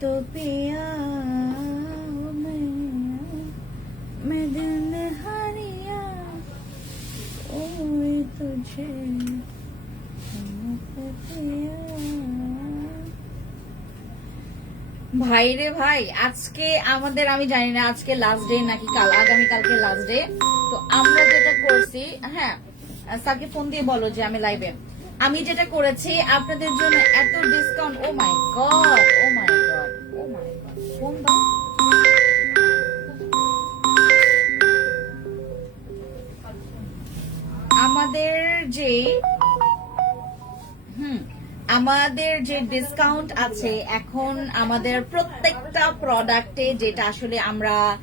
तो पिया मैं मैं दिल हारिया कोई तुझे हमको पिया ভাই রে ভাই আজকে আমাদের আমি জানি না আজকে লাস্ট ডে নাকি কাল আগামী কালকে লাস্ট ডে তো আমরা যেটা করছি হ্যাঁ স্যারকে ফোন দিয়ে বলো যে আমি লাইভে আমি যেটা করেছি আপনাদের জন্য এত discount oh my god oh my god oh my god আমাদের যে হুম আমাদের যে ডিসকাউন্ট আছে এখন আমাদের প্রত্যেকটা প্রোডাক্টে যেটা আসলে আমরা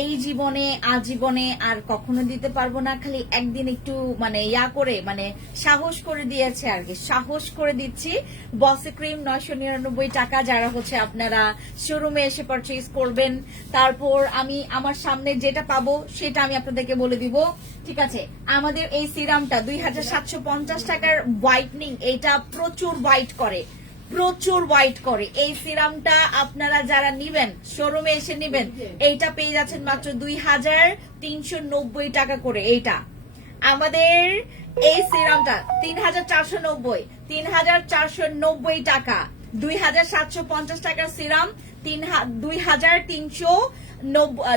এই জীবনে, আজীবনে আর কখনো দিতে পারব না, খালি একদিন একটু মানে ইয়া করে মানে সাহস করে দিয়েছে আর কি। সাহস করে দিচ্ছি। বসে ক্রিম নয়শো নিরানব্বই টাকা যারা হচ্ছে আপনারা শোরুমে এসে পারচেজ করবেন। তারপর আমি আমার সামনে যেটা পাবো, সেটা আমি আপনাদেরকে বলে দিব। ঠিক আছে? আমাদের এই সিরামটা দুই হাজার সাতশো পঞ্চাশ টাকার হোয়াইটনিং এটা প্রচুর হোয়াইট করে। প্রচুর হোয়াইট করে। এই সিরামটা আপনারা যারা নিবেন শোরুমে এসে নিবেন এইটা পেয়ে যাচ্ছেন মাত্র দুই হাজার তিনশো নব্বই টাকা করে এইটা। আমাদের এই সিরামটা তিন হাজার চারশো নব্বই তিন হাজার চারশো নব্বই টাকা। দুই হাজার সাতশো পঞ্চাশ টাকার সিরাম তিন দুই হাজার তিনশো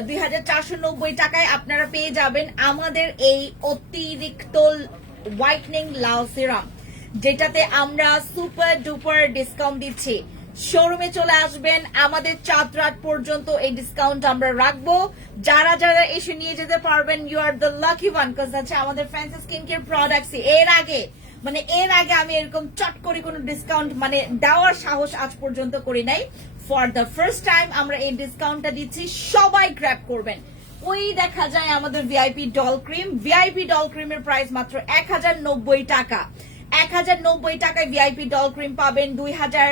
দুই হাজার চারশো নব্বই টাকায় আপনারা পেয়ে যাবেন আমাদের এই অতিরিক্ত হোয়াইটনিং লাল সিরাম। যেটাতে আমরা সুপার ডুপার ডিসকাউন্ট দিচ্ছি। শোরুমে চলে আসবেন, আমাদের চাঁদ রাত পর্যন্ত এই ডিসকাউন্ট আমরা রাখব। যারা যারা এসে নিয়ে যেতে পারবেন you are the lucky one cause আছে আমাদের ফ্যান্সি স্কিন কেয়ার প্রোডাক্টস এর আগে মানে এর আগে আমি এরকম চট করে কোনো ডিসকাউন্ট মানে দেওয়ার সাহস আজ পর্যন্ত করি নাই। ফর দ্য ফার্স্ট টাইম আমরা এই ডিসকাউন্টটা দিচ্ছি, সবাই গ্র্যাব করবেন। ওই দেখা যায় আমাদের VIP doll cream VIP doll ক্রিমের প্রাইস মাত্র এক হাজার নব্বই টাকা। এক হাজার নব্বই টাকায় ভিআইপি ডল ক্রিম পাবেন, দুই হাজার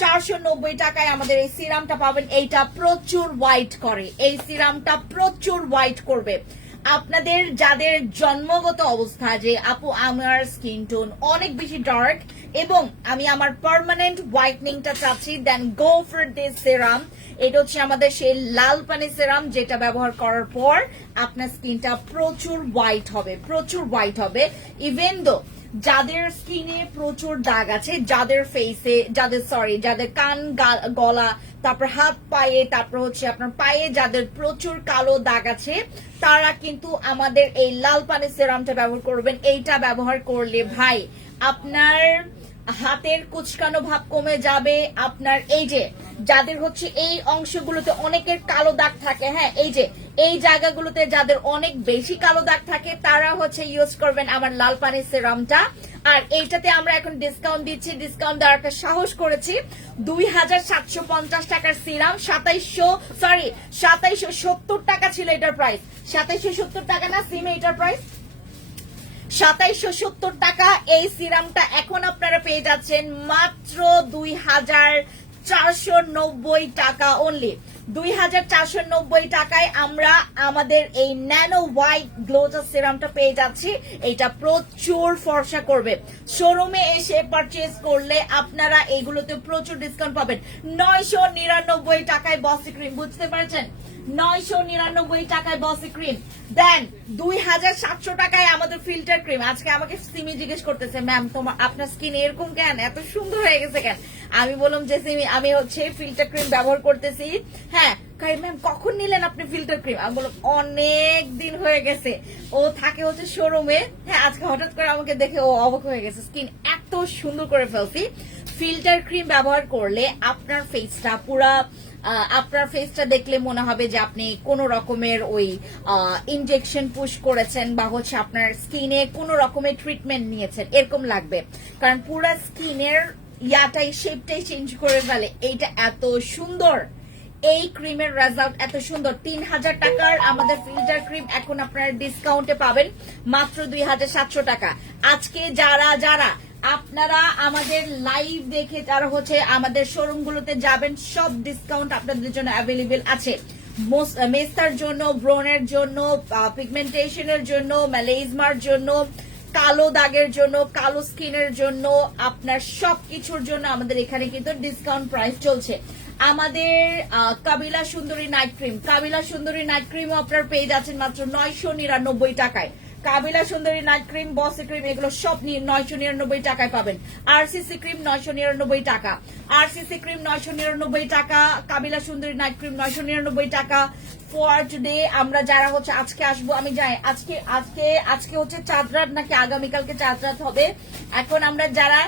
চারশো নব্বই টাকায় আমাদের এই সিরামটা পাবেন। এইটা প্রচুর হোয়াইট করে। এই সিরামটা প্রচুর হোয়াইট করবে। আপনাদের, যাদের জন্মগত অবস্থা যে, আপু, আমার স্কিন টোন অনেক বেশি ডার্ক এবং আমি আমার পার্মানেন্ট হোয়াইটনিংটা চাচ্ছি দেন গো ফর দিস সেরাম এটা হচ্ছে আমাদের সেই লাল পানি সেরাম যেটা ব্যবহার করার পর আপনার স্কিনটা প্রচুর হোয়াইট হবে, প্রচুর হোয়াইট হবে। ইভেন দো যাদের স্কিনে প্রচুর দাগ আছে, যাদের ফেসে যাদের সরি যাদের কান গলা, তারপর হাত পায়ে, তারপর হচ্ছে আপনার পায়ে যাদের প্রচুর কালো দাগ আছে, তারা কিন্তু আমাদের এই লাল পানি সেরামটা ব্যবহার করবেন। এইটা ব্যবহার করলে ভাই আপনার হাতের কুচকানো ভাব কমে যাবে। আপনার এই যে, যাদের হচ্ছে এই অংশগুলোতে অনেকের কালো দাগ থাকে হ্যাঁ এই যে এই জায়গাগুলোতে যাদের অনেক বেশি কালো দাগ থাকে, তারা হচ্ছে ইউজ করবেন আমার লাল পানির সেরামটা আর এইটাতে আমরা এখন ডিসকাউন্ট দিচ্ছি ডিসকাউন্ট দেওয়ার একটা সাহস করেছি। দুই হাজার সাতশো পঞ্চাশ টাকার সিরাম সাতাইশশো সরি সাতাইশশো সত্তর টাকা ছিল এটার প্রাইস সাতাইশশো সত্তর টাকা না সিমে এটার প্রাইস সাতাইশশো সত্তর টাকা এই সিরামটা এখন আপনারা পেয়ে যাচ্ছেন মাত্র দুই হাজার চারশো নব্বই টাকা অনলি দুই হাজার চারশো নব্বই টাকায় আমরা আমাদের এই ন্যানো হোয়াইট গ্লোজার সিরামটা পেয়ে যাচ্ছি। এটা প্রচুর ফর্সা করবে। শোরুমে এসে পারচেজ করলে আপনারা এইগুলোতে প্রচুর ডিসকাউন্ট পাবেন। নয়শো নিরানব্বই টাকায় বসি ক্রিম বুঝতে পারছেন? নয়শো নিরানব্বই টাকায় বসে ক্রিম দেন দুই হাজার সাতশো টাকায় আমাদের ফিল্টার ক্রিম আজকে আমাকে সিমি জিজ্ঞেস করতেছে ম্যাম তোমার, আপনার স্কিন এরকম কেন? এত সুন্দর হয়ে গেছে কেন? আমি বললাম যে আমি হচ্ছে ফিল্টার ক্রিম ব্যবহার করতেছি। হ্যাঁ ম্যাম, কখন নিলেন আপনি ফিল্টার ক্রিম আমি বললাম, অনেক দিন হয়ে গেছে। ও থাকে হচ্ছে শোরুমে হ্যাঁ আজকে হঠাৎ করে আমাকে দেখে ও অবাক হয়ে গেছে। স্কিন এত সুন্দর করে ফেলছি। ফিল্টার ক্রিম ব্যবহার করলে আপনার ফেসটা পুরা আপনার ফেসটা দেখলে মনে হবে যে আপনি কোন রকমের ওই ইনজেকশন পুশ করেছেন বা হচ্ছে আপনার স্কিনে কোন রকমের ট্রিটমেন্ট নিয়েছেন। এরকম লাগবে। কারণ পুরো স্কিনের ইয়াটাই শেপটাই চেঞ্জ করে ফেলে। এইটা এত সুন্দর। এই ক্রিমের রেজাল্ট এত সুন্দর। তিন হাজার টাকার আমাদের ফিল্টার ক্রিম এখন আপনারা ডিসকাউন্টে পাবেন। মাত্র দুই হাজার সাতশো টাকা। আজকে যারা যারা, আপনারা আমাদের লাইভ দেখে যারা হচ্ছে আমাদের শোরুম গুলোতে যাবেন, সব ডিসকাউন্ট আপনাদের জন্য অ্যাভেলেবেল আছে। মোস- মেস্তার জন্য ব্রনের জন্য পিগমেন্টেশনের জন্য ম্যালেজমার জন্য কালো দাগের জন্য, কালো স্কিনের জন্য, আপনার সব কিছুর জন্য আমাদের এখানে কিন্তু ডিসকাউন্ট প্রাইস চলছে। আমাদের কাবিলা সুন্দরী নাইট ক্রিম কাবিলা সুন্দরী নাইট ক্রিমও আপনার পেয়ে যাচ্ছেন মাত্র নয়শো নিরানব্বই টাকায়। কাবিলা সুন্দরী নাইট ক্রিম বসি ক্রিম এগুলো সব নিয়ে নয়শো নিরানব্বই টাকায় পাবেন। আরসিসি ক্রিম নয়শো নিরানব্বই টাকা। আরসিসি ক্রিম নয়শো নিরানব্বই টাকা, কাবিলা সুন্দরী নাইট ক্রিম নয়শো নিরানব্বই টাকা। ফর টুডে আমরা যারা হচ্ছে আজকে আসব আমি যাই আজকে আজকে আজকে হচ্ছে চাঁদ রাত নাকি আগামীকালকে চাঁদ রাত হবে। এখন আমরা যারা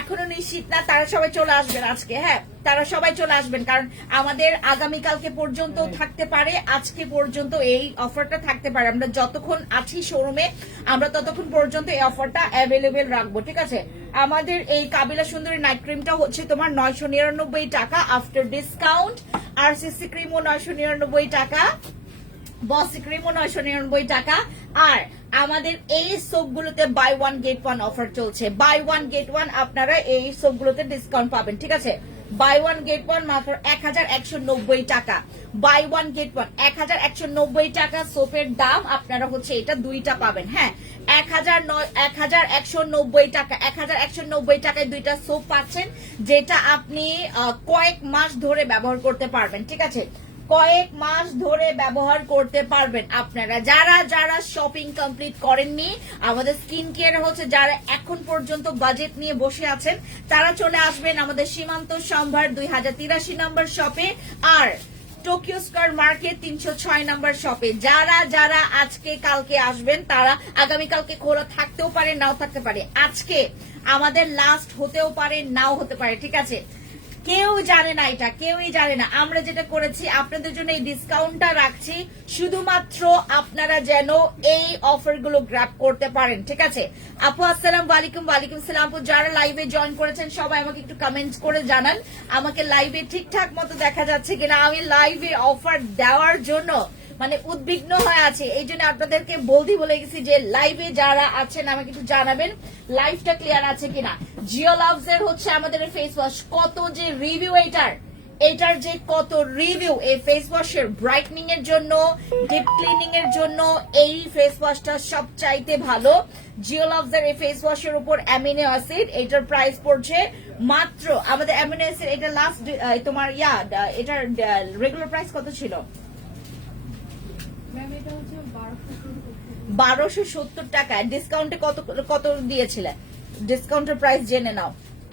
এখনও নিশ্চিত না তারা সবাই চলে আসবেন আজকে হ্যাঁ? তারা সবাই চলে আসবেন কারণ আমাদের আগামীকালকে পর্যন্ত থাকতে পারে আজকে পর্যন্ত এই অফারটা থাকতে পারে। আমরা যতক্ষণ আছি শোরুমে আমরা ততক্ষণ পর্যন্ত এই অফারটা অ্যাভেলেবেল রাখব ঠিক আছে? আমাদের এই কাবিলা সুন্দরী নাইট ক্রিমটা হচ্ছে তোমার নয়শো নিরানব্বই টাকা আফটার ডিসকাউন্ট আর সিসি ক্রিমও নয়শো নিরানব্বই টাকা বসি ক্রিমও নয়শো নিরানব্বই টাকা, আর আমাদের এই সোপগুলোতে buy one get one offer চলছে। বাই ওয়ান গেট ওয়ান আপনারা এই সোপগুলোতে ডিসকাউন্ট পাবেন, ঠিক আছে? বাই ওয়ান গেট ওয়ান মাত্র এক হাজার একশো নব্বই টাকা। বাই ওয়ান গেট ওয়ান এক হাজার একশো নব্বই টাকা সোপের দাম আপনারা হচ্ছে এটা দুইটা পাবেন হ্যাঁ? এক হাজার নয়, এক হাজার একশো নব্বই টাকা, এক হাজার একশো নব্বই টাকায় দুইটা সোপ পাচ্ছেন, যেটা আপনি কয়েক মাস ধরে ব্যবহার করতে পারবেন, ঠিক আছে? কয়েক মাস ধরে ব্যবহার করতে পারবেন আপনারা। যারা যারা শপিং কমপ্লিট করেননি, আমাদের স্কিন কেয়ার হচ্ছে, যারা এখন পর্যন্ত বাজেট নিয়ে বসে আছেন, তারা চলে আসবেন আমাদের সীমান্ত সম্ভার দুই হাজার তিরাশি নম্বর শপে আর টোকিও স্কোয়ার মার্কেট তিনশো ছয় নম্বর শপে। যারা যারা আজকে, কালকে আসবেন, তারা আগামীকালকে খোলা থাকতেও পারে, নাও থাকতে পারে। আজকে আমাদের লাস্ট হতেও পারে, নাও হতে পারে, ঠিক আছে? কেউ জানে না এটা, কেউই জানে না। আমরা যেটা করেছি, আপনাদের জন্য এই ডিসকাউন্টটা রাখছি। শুধুমাত্র আপনারা যেন এই অফারগুলো গ্র্যাপ করতে পারেন, ঠিক আছে? আপু, আসসালাম ওয়ালাইকুম ওয়ালাইকুম সালাম আপু। যারা লাইভে জয়েন করেছেন, সবাই আমাকে একটু কমেন্টস করে জানান। আমাকে লাইভে ঠিকঠাক মতো দেখা যাচ্ছে কিনা? আমি লাইভে অফার দেওয়ার জন্য মানে উদ্বিগ্ন হয়ে আছে। এই জন্য আপনাদেরকে বলতে বলে গেছি যে লাইভে যারা আছেন, আমাকে একটু জানাবেন লাইভটা ক্লিয়ার আছে কিনা। জিও লাভস এর হচ্ছে আমাদের ফেস ওয়াশ কত যে রিভিউ এটার। এটার যে কত রিভিউ এই ফেস ওয়াশের ব্রাইটনিং এর জন্য ডিপ ক্লিনিং এর জন্য এই ফেস ওয়াশটা সব চাইতে ভালো। জিও লাভস এর এই ফেস ওয়াশের উপর অ্যামিনো অ্যাসিড এটার প্রাইস পড়ছে মাত্র, আমাদের অ্যামিনো অ্যাসিড এটা লাস্ট তোমার, ইয়া, এটার রেগুলার প্রাইস কত ছিল? বারোশো সত্তর টাকায় ডিসকাউন্টে কত কত দিয়েছিলে? ডিসকাউন্টের প্রাইস জেনে নাও।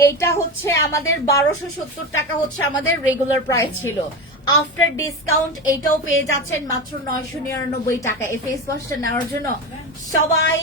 এইটা হচ্ছে আমাদের বারোশো সত্তর টাকা হচ্ছে আমাদের রেগুলার প্রাইস ছিল। আফটার ডিসকাউন্ট এইটাও পেয়ে যাচ্ছেন মাত্র নয়শো নিরানব্বই টাকা। এই ফেস ওয়াশটা নেওয়ার জন্য সবাই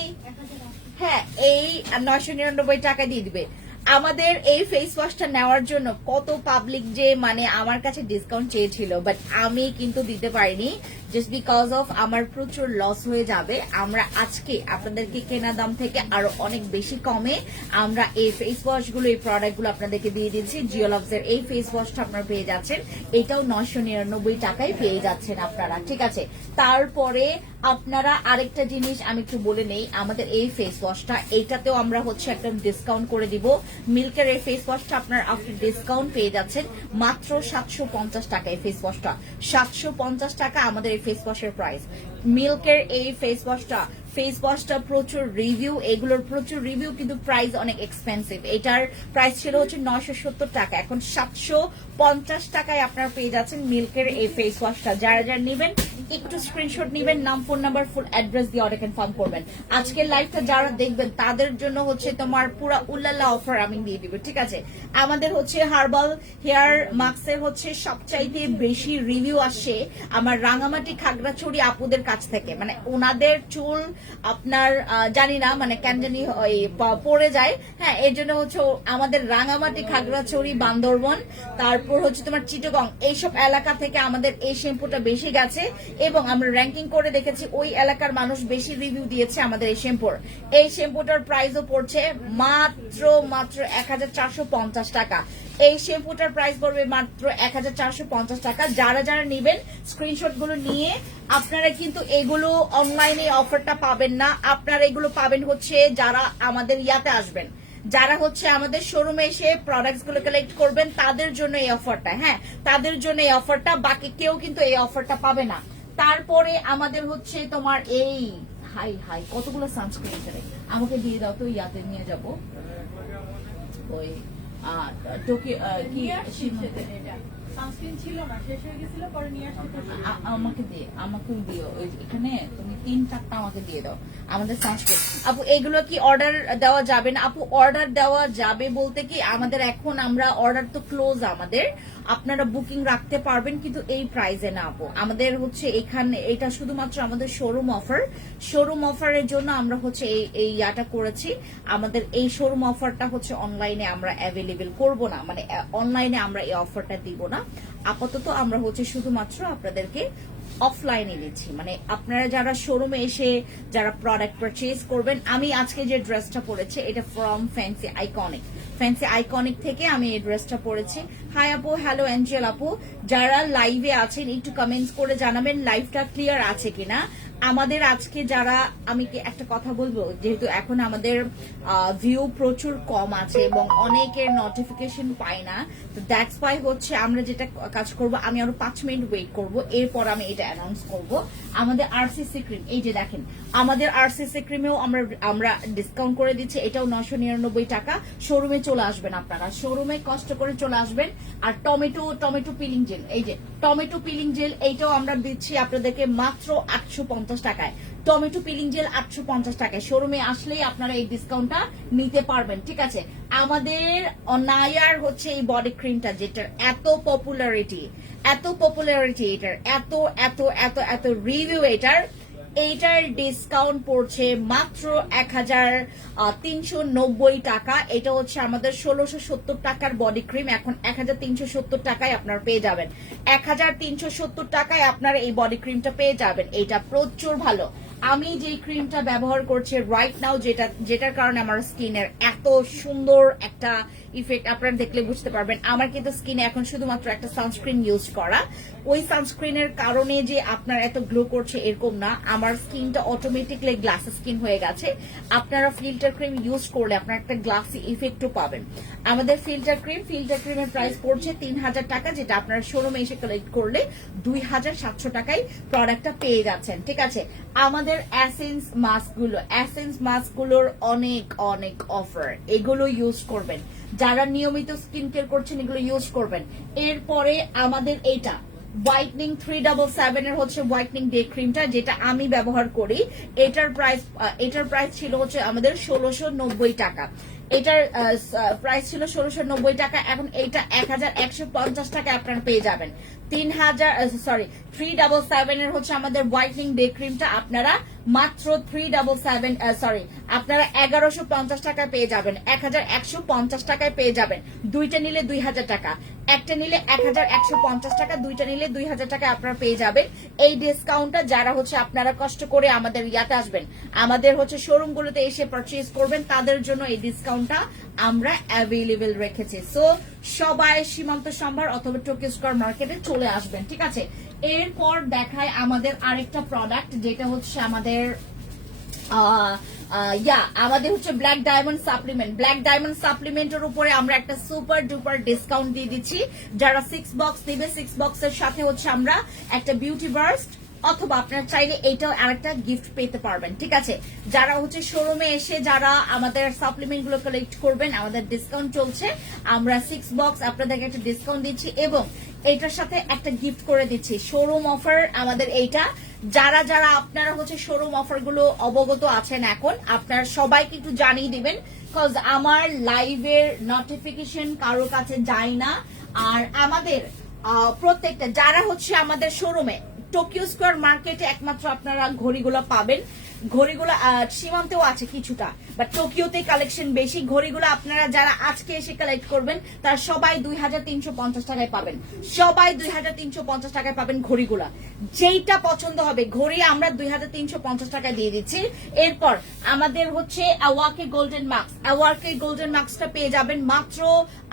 হ্যাঁ এই নয়শো নিরানব্বই টাকা দিয়ে দিবে। আমাদের এই ফেস ওয়াশটা নেওয়ার জন্য কত পাবলিক যে মানে আমার কাছে ডিসকাউন্ট চেয়েছিল বাট আমি কিন্তু দিতে পারিনি জাস্ট বিকজ অফ আমার প্রচুর লস হয়ে যাবে। আমরা আজকে আপনাদেরকে কেনা দাম থেকে আরও অনেক বেশি কমে আমরা এই ফেস ওয়াশগুলো, এই প্রোডাক্টগুলো আপনাদেরকে দিয়ে দিচ্ছি জিওলভস এর এই ফেস ওয়াশটা আপনারা পেয়ে যাচ্ছেন। এটাও নয়শো নিরানব্বই টাকায় পেয়ে যাচ্ছেন আপনারা, ঠিক আছে? তারপরে আপনারা আরেকটা জিনিস আমি একটু বলে নেই, আমাদের এই ফেস ওয়াশটা এইটাতেও আমরা হচ্ছে একটা ডিসকাউন্ট করে দিব। মিল্কের এই ফেস ওয়াশটা আপনার আফটার ডিসকাউন্ট পেয়ে যাচ্ছেন মাত্র সাতশো পঞ্চাশ টাকা এই ফেস ওয়াশটা সাতশো পঞ্চাশ টাকা আমাদের এই ফেস ওয়াশের প্রাইস মিল্কের এই ফেস ওয়াশটা ফেস ওয়াশটা প্রচুর রিভিউ এগুলোর প্রচুর রিভিউ কিন্তু প্রাইস অনেক এক্সপেন্সিভ এটার প্রাইস ছিল হচ্ছে নয়শো সত্তর টাকা। এখন সাতশো পঞ্চাশ টাকায় আপনারা পেয়ে যাচ্ছেন মিল্কের এই ফেস ওয়াশটা যারা যারা নেবেন একটু স্ক্রিনশট নেবেন, নাম ফোন নাম্বার ফুল অ্যাড্রেস দিয়ে অর্ডার কনফার্ম করবেন। আজকের লাইভটা যারা দেখবেন, তাদের জন্য হচ্ছে তোমার পুরো উল্লাল্লা অফার আমি দিয়ে দিব, ঠিক আছে? আমাদের হচ্ছে হার্বাল হেয়ার মাস্কের হচ্ছে সবচাইতে বেশি রিভিউ আসে আমার রাঙামাটি খাগড়াছড়ি আপুদের কাছ থেকে। মানে ওনাদের চুল আপনার জানি না মানে কেন জানি পড়ে যায়। হ্যাঁ এর জন্য হচ্ছে আমাদের রাঙামাটি খাগড়াছড়ি, বান্দরবন, তারপর হচ্ছে তোমার চিটগং, এইসব এলাকা থেকে আমাদের এই শ্যাম্পুটা বেশি গেছে। এবং আমরা র্যাঙ্কিং করে দেখেছি, ওই এলাকার মানুষ বেশি রিভিউ দিয়েছে আমাদের এই শ্যাম্পুর। এই শ্যাম্পুটার প্রাইসও পড়ছে মাত্র মাত্র এক হাজার চারশো পঞ্চাশ টাকা। এই শ্যাম্পুটার প্রাইস পড়বে মাত্র এক হাজার চারশো পঞ্চাশ টাকা। যারা যারা নেবেন স্ক্রিনশটগুলো নিয়ে আপনারা কিন্তু এগুলো অনলাইনে অফারটা পাবেন না। আপনারা এগুলো পাবেন হচ্ছে যারা আমাদের ইয়াতে আসবেন। যারা হচ্ছে আমাদের শোরুমে এসে প্রোডাক্টসগুলো কালেক্ট করবেন, তাদের জন্য এই অফারটা হ্যাঁ? তাদের জন্য এই অফারটা বাকি কেউ কিন্তু এই অফারটা পাবে না। তারপরে আমাদের হচ্ছে তোমার এই হাই হাই কতগুলো সানস্ক্রিন আমাকে দিয়ে দাও তো ইয়াতে নিয়ে যাব। ওই টোকিও আহ, কি? আপনারা বুকিং রাখতে পারবেন কিন্তু এই প্রাইসে না, আপু। আমাদের হচ্ছে এখানে, এটা শুধুমাত্র আমাদের শোরুম অফার শোরুম অফারের জন্য আমরা হচ্ছে এই এই ইয়াটা করেছি। আমাদের এই শোরুম অফারটা হচ্ছে অনলাইনে আমরা অ্যাভেলেবেল করব না মানে অনলাইনে আমরা এই অফারটা দিব না। আপাতত আমরা হচ্ছে শুধুমাত্র আপনাদেরকে অফলাইনে দিচ্ছি। মানে আপনারা যারা শোরুমে এসে যারা প্রোডাক্ট পারচেজ করবেন, আমি আজকে যে ড্রেসটা পরেছি, এটা from fancy iconic fancy iconic থেকে আমি এই ড্রেসটা পরেছি। হাই আপু হ্যালো অ্যাঞ্জেল আপু। যারা লাইভে আছেন, একটু কমেন্টস করে জানাবেন লাইভটা ক্লিয়ার আছে কিনা। আমাদের আজকে যারা, আমি একটা কথা বলব? যেহেতু এখন আমাদের ভিউ প্রচুর কম আছে এবং অনেকের নোটিফিকেশন পাই না, তো দ্যাটস ওয়াই হচ্ছে আমরা যেটা কাজ করব, আমি আরও পাঁচ মিনিট ওয়েট করব, এরপর আমি এটা অ্যানাউন্স করব। আমাদের আরসিসি ক্রিম এই যে দেখেন, আমাদের আরসিসি ক্রিমেও আমরা আমরা ডিসকাউন্ট করে দিচ্ছি, এটাও নশো নিরানব্বই টাকা। শোরুমে চলে আসবেন আপনারা। শোরুমে কষ্ট করে চলে আসবেন। আর টমেটো টমেটো পিলিং জেল এই যে টমেটো পিলিং জেল এইটাও আমরা দিচ্ছি আপনাদেরকে মাত্র আটশো পঞ্চাশ টাকায়। টমেটো পিলিং জেল আটশো পঞ্চাশ টাকায়। শোরুমে আসলেই আপনারা এই ডিসকাউন্টটা নিতে পারবেন, ঠিক আছে? আমাদের অনায়ার হচ্ছে এই বডি ক্রিমটা যেটার এত পপুলারিটি এত পপুলারিটি এটার, এত এত এত এত রিভিউ এটার এইটার ডিসকাউন্ট পড়ছে মাত্র এক হাজার তিনশো নব্বই টাকা। এটা হচ্ছে আমাদের ষোলোশো সত্তর টাকার বডি ক্রিম এখন এক হাজার তিনশো সত্তর টাকায় আপনারা পেয়ে যাবেন। এক হাজার তিনশো সত্তর টাকায় আপনারা এই বডি ক্রিমটা পেয়ে যাবেন। এটা প্রচুর ভালো। আমি যে ক্রিমটা ব্যবহার করছি রাইট নাও যেটা, যেটার কারণে আমার স্কিনের এত সুন্দর একটা ইফেক্ট আপনারা দেখলে বুঝতে পারবেন। আমার কিন্তু স্কিনে এখন শুধুমাত্র একটা সানস্ক্রিন ইউজ করা। ওই সানস্ক্রিনের কারণে যে আপনার এত গ্লো করছে এরকম না। আমার স্কিনটা অটোমেটিকলি গ্লাস স্কিন হয়ে গেছে। আপনারা ফিল্টার ক্রিম ইউজ করলে আপনার একটা গ্লাসি ইফেক্টও পাবেন। আমাদের ফিল্টার ক্রিম ফিল্টার ক্রিমের প্রাইস পড়ছে তিন হাজার টাকা, যেটা আপনারা শোরুমে এসে কালেক্ট করলে দুই হাজার সাতশো টাকায় প্রোডাক্টটা পেয়ে যাচ্ছেন, ঠিক আছে? আমাদের অ্যাসেন্স মাস্কগুলো অ্যাসেন্স মাস্কগুলোর অনেক অনেক অফার এগুলো ইউজ করবেন। যারা নিয়মিত স্কিন কেয়ার করছেন, এগুলো ইউজ করবেন। এরপরে আমাদের এটা হোয়াইটনিং থ্রি ডাবল সেভেন এর হচ্ছে হোয়াইটনিং ডে ক্রিমটা যেটা আমি ব্যবহার করি। এটার প্রাইস এটার প্রাইস ছিল হচ্ছে আমাদের ষোলোশো নব্বই টাকা। এটার প্রাইস ছিল ষোলোশো নব্বই টাকা, এখন এইটা এক হাজার একশো পঞ্চাশ টাকা আপনারা পেয়ে যাবেন। তিন হাজার সরি থ্রি ডাবল সেভেন এর হচ্ছে আমাদের হোয়াইটনিং ডে ক্রিমটা আপনারা মাত্র থ্রি ডাবল সেভেন সরি আপনারা এগারোশো পঞ্চাশ টাকায় পেয়ে যাবেন এক হাজার একশো পঞ্চাশ টাকায় পেয়ে যাবেন। দুইটা নিলে দুই হাজার টাকা, একটা নিলে এক হাজার একশো পঞ্চাশ টাকা, দুইটা নিলে দুই হাজার টাকা আপনারা পেয়ে যাবেন। এই ডিসকাউন্টটা যারা হচ্ছে আপনারা কষ্ট করে আমাদের ইয়াতে আসবেন, আমাদের হচ্ছে শোরুমগুলোতে এসে পারচেজ করবেন, তাদের জন্য এই ডিসকাউন্টটা আমরা অ্যাভেলেবেল রেখেছি। সো সবাই সীমান্ত সম্ভার অথবা টোকিও স্কোয়ার মার্কেটে চলে আসবেন, ঠিক আছে? এরপর দেখায় আমাদের আরেকটা প্রোডাক্ট যেটা হচ্ছে আমাদের আমাদের হচ্ছে black diamond supplement black diamond সাপ্লিমেন্টের উপরে আমরা একটা সুপার ডুপার ডিসকাউন্ট দিয়ে দিচ্ছি। যারা সিক্স বক্স নেবে সিক্স বক্সের সাথে হচ্ছে আমরা একটা বিউটি বার্স্ট অথবা আপনারা চাইলে এইটাও আরেকটা গিফট পেতে পারবেন, ঠিক আছে? যারা হচ্ছে শোরুমে এসে যারা আমাদের সাপ্লিমেন্টগুলো কালেক্ট করবেন, আমাদের ডিসকাউন্ট চলছে, আমরা সিক্স বক্স আপনাদেরকে একটা ডিসকাউন্ট দিচ্ছি এবং এইটার সাথে একটা গিফট করে দিচ্ছি শোরুম অফার আমাদের এইটা। যারা যারা আপনারা হচ্ছে শোরুম অফারগুলো অবগত আছেন এখন, আপনারা সবাইকে একটু জানিয়ে দিবেন কজ আমার লাইভের নোটিফিকেশন কারোর কাছে যায় না। আর আমাদের প্রত্যেকটা, যারা হচ্ছে আমাদের শোরুমে টোকিও স্কোয়ার মার্কেটে একমাত্র আপনারা ঘড়িগুলো পাবেন। ঘড়িগুলো সীমান্তেও আছে কিছুটা বাট টোকিওতে কালেকশন বেশি। ঘড়িগুলো আপনারা যারা আজকে এসে কালেক্ট করবেন, তারা সবাই দুই হাজার তিনশো পঞ্চাশ টাকায় পাবেন। সবাই দুই হাজার তিনশো পঞ্চাশ টাকায় পাবেন ঘড়িগুলো। যেইটা পছন্দ হবে, ঘড়ি আমরা দুই হাজার তিনশো পঞ্চাশ টাকায় দিয়ে দিচ্ছি। এরপর আমাদের হচ্ছে awake golden marks awake golden মার্কসটা পেয়ে যাবেন মাত্র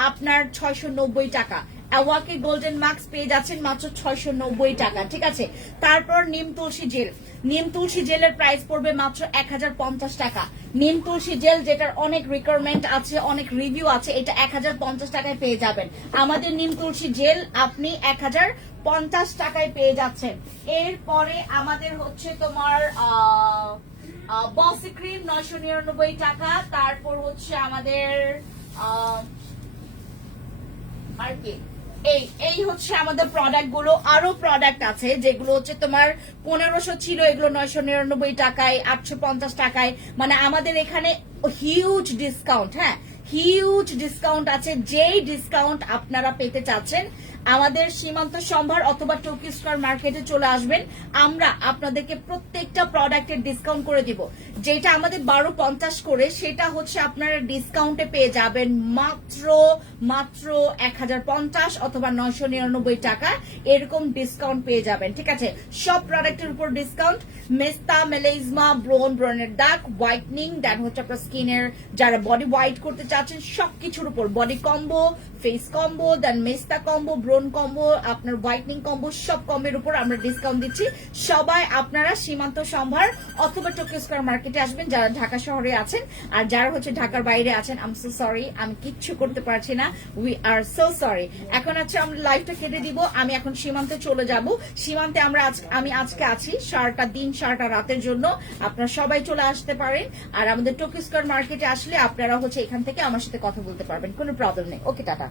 আপনার ছয়শো নব্বই টাকা। অ্যাওয়াকে গোল্ডেন মার্কস পেয়ে যাচ্ছেন মাত্র ছয়শো নব্বই টাকা, ঠিক আছে? তারপর নিম তুলসী জেল। নিম তুলসী জেলের প্রাইস পড়বে মাত্র এক হাজার পঞ্চাশ টাকা। নিম তুলসী জেল যেটার অনেক রিকোয়ারমেন্ট আছে, অনেক রিভিউ আছে, এটা এক হাজার পঞ্চাশ টাকায় পেয়ে যাবেন। আমাদের নিম তুলসী জেল আপনি এক হাজার পঞ্চাশ টাকায় পেয়ে যাচ্ছেন। এরপরে আমাদের হচ্ছে তোমার বসি ক্রিম নয়শো নিরানব্বই টাকা, তারপর হচ্ছে আমাদের আর কি? এই এই হচ্ছে আমাদের প্রোডাক্টগুলো। আরও প্রোডাক্ট আছে, যেগুলো হচ্ছে তোমার পনেরোশো ছিল, এগুলো নয়শো নিরানব্বই টাকায়, আটশো পঞ্চাশ টাকায়। মানে আমাদের এখানে হিউজ ডিসকাউন্ট হ্যাঁ? হিউজ ডিসকাউন্ট আছে, যেই ডিসকাউন্ট আপনারা পেতে চাচ্ছেন আমাদের সীমান্ত সম্ভার অথবা টোকিও স্কোয়ার মার্কেটে চলে আসবেন। আমরা আপনাদেরকে প্রত্যেকটা প্রোডাক্টের ডিসকাউন্ট করে দিব। যেটা আমাদের বারো পঞ্চাশ করে, সেটা হচ্ছে আপনারা ডিসকাউন্টে পেয়ে যাবেন মাত্র মাত্র এক হাজার পঞ্চাশ অথবা নয়শো নিরানব্বই টাকা। এরকম ডিসকাউন্ট পেয়ে যাবেন, ঠিক আছে? সব প্রোডাক্টের উপর ডিসকাউন্ট মেস্তা মেলেজমা ব্রোন, ব্রনের দাগ হোয়াইটনিং দেন হচ্ছে আপনার স্কিনের যারা বডি হোয়াইট করতে চাচ্ছেন, সবকিছুর উপর। Body combo face combo then মেস্তা কম্বো ব্রোন কম্বো আপনার হোয়াইটনিং কম্বো সব কম্বের উপর আমরা ডিসকাউন্ট দিচ্ছি। সবাই আপনারা সীমান্ত সম্ভার অথবা টোকিও স্কোয়ার মার্কেটে আসবেন, যারা ঢাকা শহরে আছেন। আর যারা হচ্ছে ঢাকার বাইরে আছেন আম সো সরি আমি কিচ্ছু করতে পারছি না। উই আর সো সরি এখন হচ্ছে আমরা লাইভটা কেটে দিব, আমি এখন সীমান্তে চলে যাব। সীমান্তে আমরা আমি আজকে আছি সারাটা দিন সারাটা রাতের জন্য। আপনারা সবাই চলে আসতে পারেন। আর আমাদের টোকিও স্কোয়ার মার্কেটে আসলে আপনারা হচ্ছে এখান থেকে আমার সাথে কথা বলতে পারবেন, কোনো প্রবলেম নেই। Okay tata.